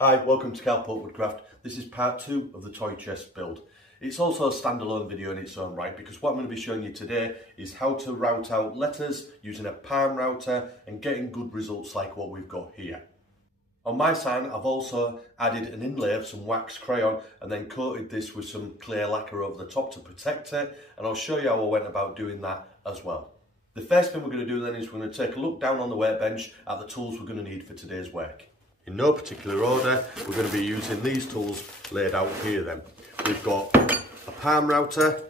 Hi, welcome to Karlpopewoodcraft. This is part 2 of the toy chest build. It's also a standalone video in its own right because what I'm going to be showing you today is how to route out letters using a palm router and getting good results like what we've got here. On my sign I've also added an inlay of some wax crayon and then coated this with some clear lacquer over the top to protect it, and I'll show you how I went about doing that as well. The first thing we're going to do then is we're going to take a look down on the workbench at the tools we're going to need for today's work. In no particular order, we're going to be using these tools laid out here then. We've got a palm router,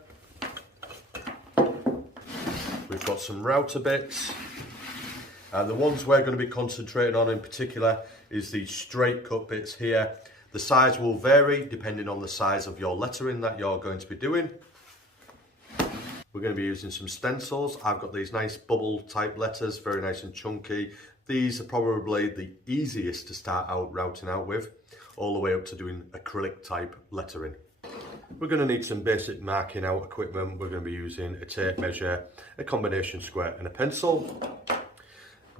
we've got some router bits, and the ones we're going to be concentrating on in particular is these straight cut bits here. The size will vary depending on the size of your lettering that you're going to be doing. We're going to be using some stencils. I've got these nice bubble type letters, very nice and chunky. These are probably the easiest to start out routing out with, all the way up to doing acrylic type lettering. We're going to need some basic marking out equipment. We're going to be using a tape measure, a combination square and a pencil.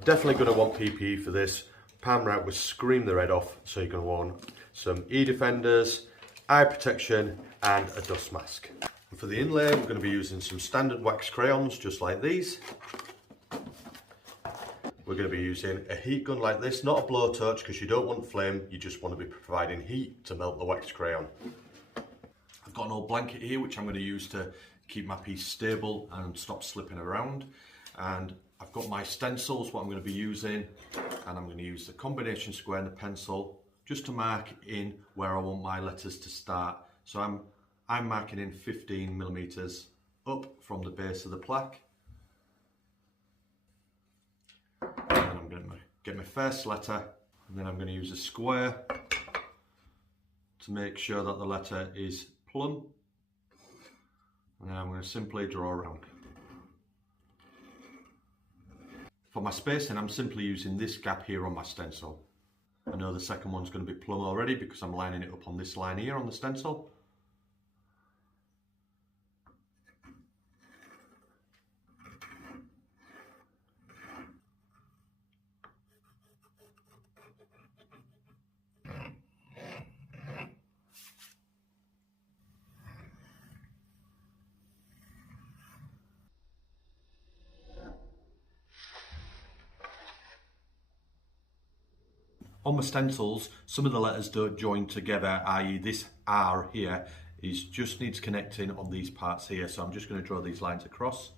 Definitely going to want PPE for this. Palm route will scream the red off, so you're going to want some e-defenders, eye protection and a dust mask. And for the inlay, we're going to be using some standard wax crayons just like these. We're going to be using a heat gun like this, not a blowtorch because you don't want flame, you just want to be providing heat to melt the wax crayon. I've got an old blanket here which I'm going to use to keep my piece stable and stop slipping around. And I've got my stencils, what I'm going to be using, and I'm going to use the combination square and the pencil just to mark in where I want my letters to start. So I'm marking in 15mm up from the base of the plaque. Get my first letter, and then I'm going to use a square to make sure that the letter is plumb, and then I'm going to simply draw around. For my spacing, I'm simply using this gap here on my stencil. I know the second one's going to be plumb already because I'm lining it up on this line here on the stencil. On my stencils, some of the letters don't join together, i.e. this R here just needs connecting on these parts here. So I'm just going to draw these lines across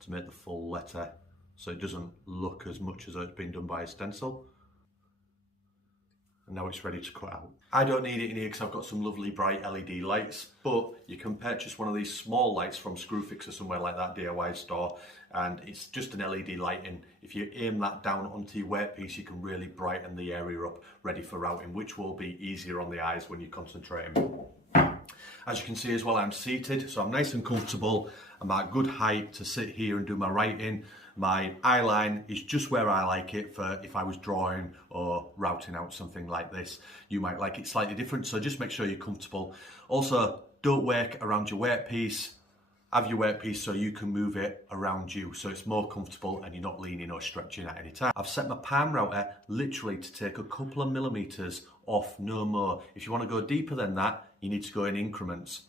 to make the full letter so it doesn't look as much as though it's been done by a stencil. And now it's ready to cut out. I don't need it in here because I've got some lovely bright LED lights, but you can purchase one of these small lights from Screwfix or somewhere like that DIY store, and it's just an LED light, and if you aim that down onto your workpiece you can really brighten the area up ready for routing, which will be easier on the eyes when you're concentrating. As you can see as well, I'm seated, so I'm nice and comfortable. I'm at good height to sit here and do my writing. My eye line is just where I like it for if I was drawing or routing out something like this. You might like it slightly different, so just make sure you're comfortable. Also, don't work around your workpiece. Have your workpiece so you can move it around you so it's more comfortable and you're not leaning or stretching at any time. I've set my palm router literally to take a couple of millimeters off, no more. If you want to go deeper than that, you need to go in increments,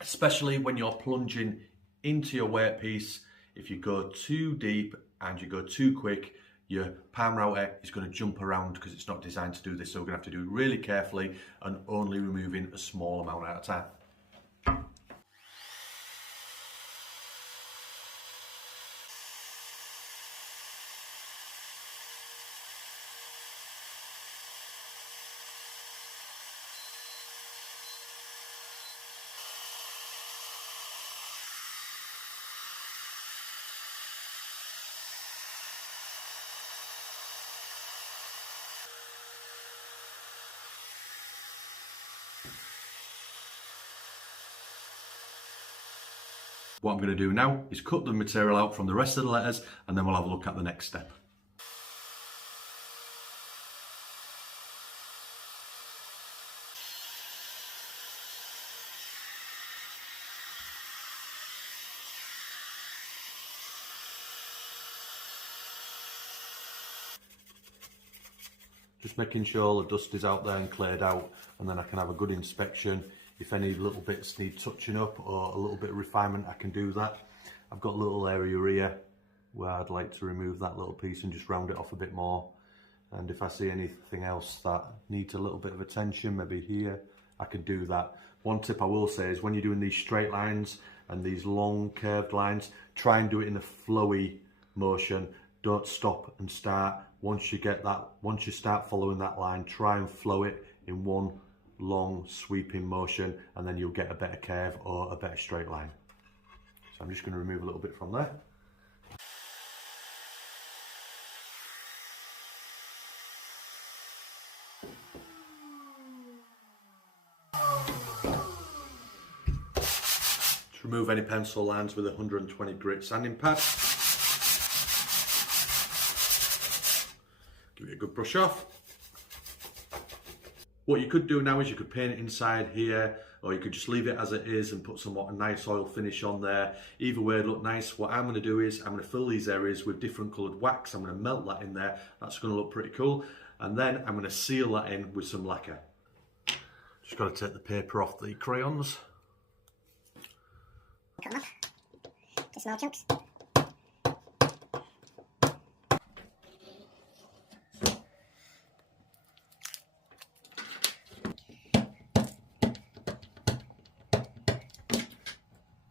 especially when you're plunging into your workpiece. If you go too deep and you go too quick, your palm router is going to jump around because it's not designed to do this. So we're going to have to do it really carefully and only removing a small amount at a time. What I'm going to do now is cut the material out from the rest of the letters, and then we'll have a look at the next step. Just making sure all the dust is out there and cleared out, and then I can have a good inspection. If any little bits need touching up or a little bit of refinement, I can do that. I've got a little area here where I'd like to remove that little piece and just round it off a bit more. And if I see anything else that needs a little bit of attention, maybe here, I can do that. One tip I will say is when you're doing these straight lines and these long curved lines, try and do it in a flowy motion. Don't stop and start. Once you start following that line, try and flow it in one long sweeping motion, and then you'll get a better curve or a better straight line. So I'm just going to remove a little bit from there. To remove any pencil lines with a 120 grit sanding pad. Give it a good brush off. What you could do now is you could paint it inside here, or you could just leave it as it is and put a nice oil finish on there. Either way it'd look nice. What I'm going to do is I'm going to fill these areas with different coloured wax. I'm going to melt that in there. That's going to look pretty cool. And then I'm going to seal that in with some lacquer. Just got to take the paper off the crayons. Cut them off to small chunks.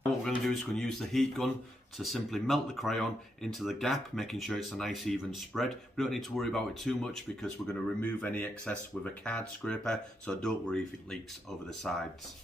What we're going to do is we're going to use the heat gun to simply melt the crayon into the gap, making sure it's a nice even spread. We don't need to worry about it too much because we're going to remove any excess with a card scraper, so don't worry if it leaks over the sides.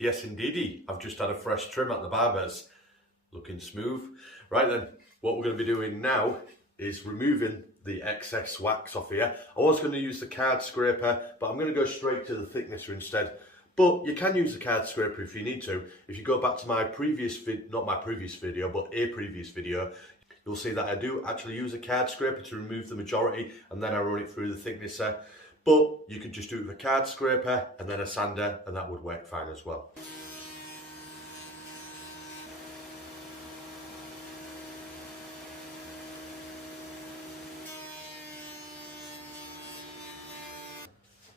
Yes, indeedy. I've just had a fresh trim at the barber's. Looking smooth. Right then, what we're going to be doing now is removing the excess wax off here. I was going to use the card scraper, but I'm going to go straight to the thicknesser instead. But you can use the card scraper if you need to. If you go back to my previous not my previous video, but a previous video, you'll see that I do actually use a card scraper to remove the majority, and then I run it through the thicknesser. But you could just do it with a card scraper and then a sander, and that would work fine as well.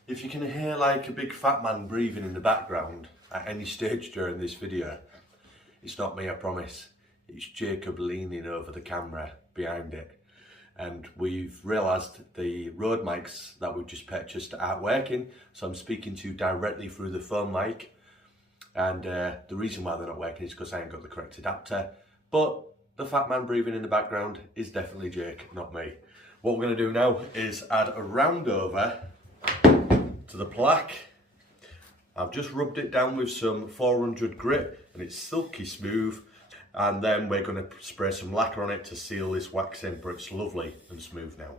If you can hear like a big fat man breathing in the background at any stage during this video, it's not me, I promise. It's Jacob leaning over the camera behind it. And we've realised the Rode mics that we've just purchased aren't working, so I'm speaking to you directly through the phone mic. And the reason why they're not working is because I ain't got the correct adapter. But the fat man breathing in the background is definitely Jake, not me. What we're going to do now is add a round over to the plaque. I've just rubbed it down with some 400 grit and it's silky smooth. And then we're going to spray some lacquer on it to seal this wax in, but it's lovely and smooth now.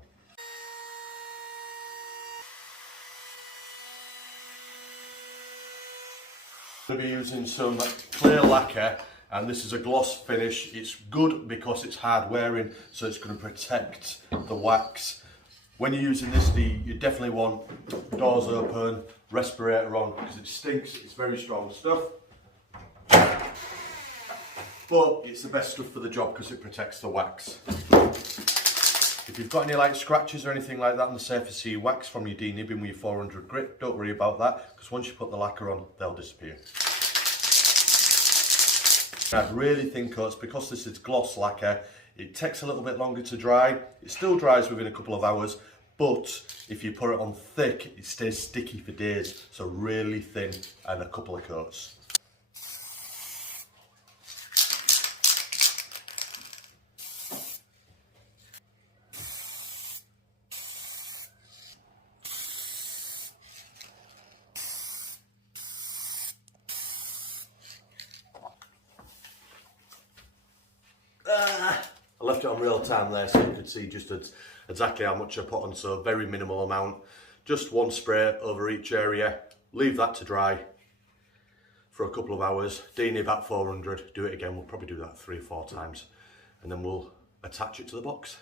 I'm going to be using some clear lacquer, and this is a gloss finish. It's good because it's hard wearing, so it's going to protect the wax. When you're using this, you definitely want doors open, respirator on, because it stinks. It's very strong stuff. But it's the best stuff for the job because it protects the wax. If you've got any like scratches or anything like that on the surface of your wax from your denibbing with your 400 grit, don't worry about that, because once you put the lacquer on, they'll disappear. Add really thin coats. Because this is gloss lacquer, it takes a little bit longer to dry. It still dries within a couple of hours, but if you put it on thick, it stays sticky for days. So really thin and a couple of coats. I left it on real time there so you could see just exactly how much I put on, so very minimal amount. Just one spray over each area, leave that to dry. for a couple of hours, D&E about 400, do it again, we'll probably do that 3 or 4 times, and then we'll attach it to the box.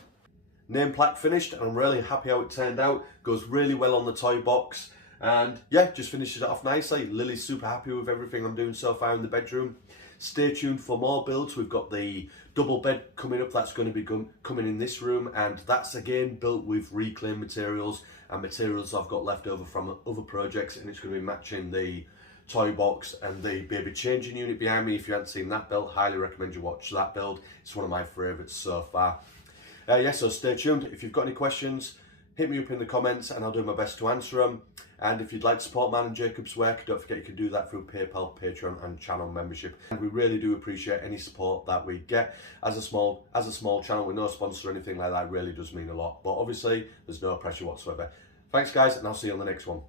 Name plaque finished, and I'm really happy how it turned out. Goes really well on the toy box, and yeah, just finishes it off nicely. Lily's super happy with everything I'm doing so far in the bedroom. Stay tuned for more builds. We've got the double bed coming up, that's going to be coming in this room, and that's again built with reclaimed materials and materials I've got left over from other projects, and it's going to be matching the toy box and the baby changing unit behind me. If you haven't seen that build, highly recommend you watch that build. It's one of my favourites so far. Yeah, so stay tuned. If you've got any questions, hit me up in the comments and I'll do my best to answer them. And if you'd like to support mine and Jacob's work, don't forget you can do that through PayPal, Patreon and channel membership. And we really do appreciate any support that we get. As a small channel with no sponsor or anything like that, it really does mean a lot. But obviously, there's no pressure whatsoever. Thanks guys, and I'll see you on the next one.